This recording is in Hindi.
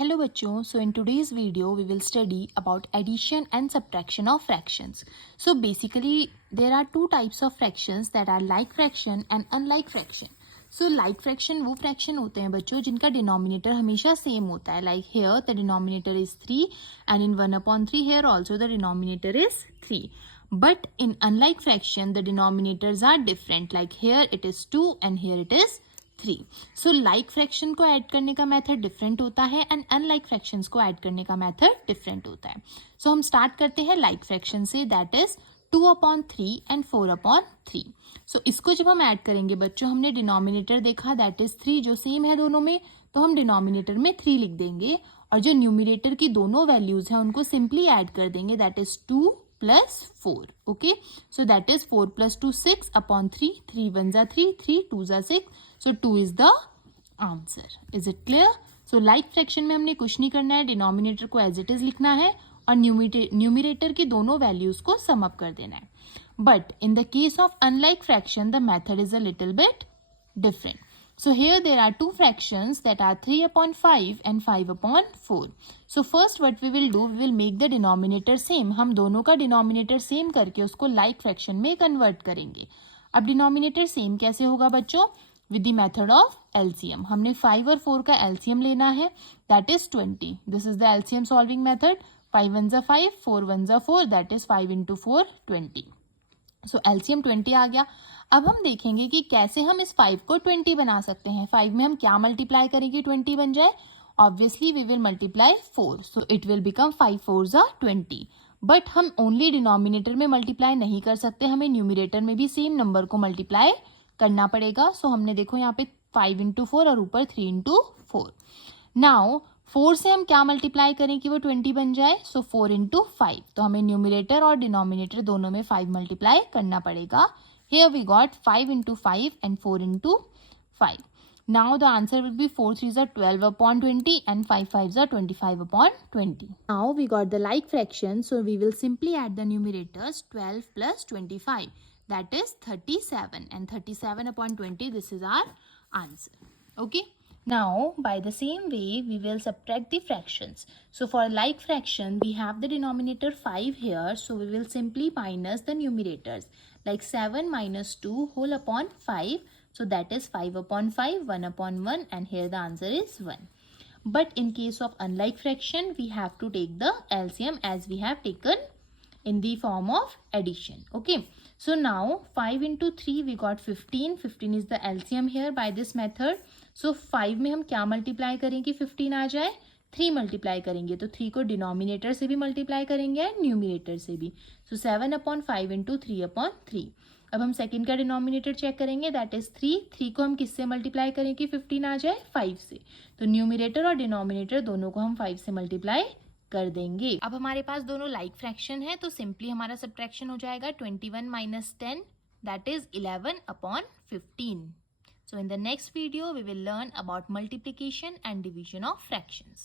Hello बच्चों, so in today's video we will study about addition and subtraction of fractions. So basically there are two types of fractions that are like fraction and unlike fraction. So like fraction वो fraction होते हैं बच्चों जिनका denominator हमेशा same होता है. Like here the denominator is 3 and in 1/3 here also the denominator is 3. But in unlike fraction the denominators are different. Like here it is 2 and here it is 3. So like fraction को ऐड करने का मेथड डिफरेंट होता है एंड अनलाइक फ्रैक्शंस को ऐड करने का मेथड डिफरेंट होता है. सो हम स्टार्ट करते हैं लाइक फ्रैक्शन से, दैट इज 2/3 एंड 4/3. सो इसको जब हम ऐड करेंगे बच्चों, हमने डिनोमिनेटर देखा दैट इज 3 जो सेम है दोनों में, तो हम डिनोमिनेटर में 3 लिख देंगे और जो न्यूमिनेटर की दोनों वैल्यूज हैं उनको सिंपली ऐड कर देंगे, that is 2 plus 4. Okay, so that is 4 plus 2 6/3. 3 1s are 3, 3 2s are 6. So 2 is the answer. Is it clear? So like fraction में हमने कुछ नहीं करना है, डिनोमिनेटर को एज इट इज लिखना है और न्यूमिनेटर की दोनों वैल्यूज को सम अप कर देना है. But in the case of unlike fraction the method is a little bit different. So here there are two fractions that are 3/5 and 5/4. So first what we will do, we will make the denominator same. हम दोनों का denominator same करके उसको like fraction में convert करेंगे. अब denominator same कैसे होगा बच्चों? With the method of LCM. हमने 5 और 4 का LCM लेना है, that is 20. This is the LCM solving method. 5 1s are 5, 4 1s are 4, that is 5 into 4 20. So LCM 20 आ गया. अब हम देखेंगे कि कैसे हम इस 5 को 20 बना सकते हैं. 5 में हम क्या मल्टीप्लाई करेंगे 20 बन जाए? Obviously we will multiply 4, so it will become 5 4s are 20. But हम ओनली डिनोमिनेटर में मल्टीप्लाई नहीं कर सकते, हमें न्यूमिनेटर में भी सेम नंबर को मल्टीप्लाई करना पड़ेगा. सो हमने देखो यहाँ पे 5 into 4 और ऊपर 3 into 4. नाउ 4 से हम क्या मल्टीप्लाई करें कि वो 20 बन जाए? सो 4 into 5. तो हमें न्यूमिनेटर और डिनोमिनेटर दोनों में 5 मल्टीप्लाई करना पड़ेगा. Here we got 5 into 5 and 4 into 5. Now the answer will be 4 3s are 12/20 and 5 5s are 25/20. Now we got the like fraction, so we will simply add the numerators 12 plus 25. That is 37 and 37/20. This is our answer. Okay. Now by the same way we will subtract the fractions. So for like fraction we have the denominator 5 here, so we will simply minus the numerators, like 7 minus 2 whole upon 5, so that is 5/5, 1/1, and here the answer is 1. But in case of unlike fraction we have to take the LCM as we have taken in the form of addition. Okay, so now 5 into 3 we got 15. 15 is the LCM here by this method. So 5 में हम क्या मल्टीप्लाई करें कि 15 आ जाए? 3 मल्टीप्लाई करेंगे, तो 3 को डिनोमिनेटर से भी मल्टीप्लाई करेंगे एंड न्यूमिनेटर से भी. सो 7/5 into 3/3. अब हम सेकंड का डिनोमिनेटर चेक करेंगे, दैट इज 3. 3 को हम किससे मल्टीप्लाई करें कि 15 आ जाए? 5 से. तो न्यूमिनेटर और डिनोमिनेटर दोनों को हम 5 से मल्टीप्लाई कर देंगे. अब हमारे पास दोनों लाइक फ्रैक्शन है, तो सिंपली हमारा सब्ट्रैक्शन हो जाएगा 21 minus 10, that is 11/15. So in the next video we will learn about multiplication and division of fractions.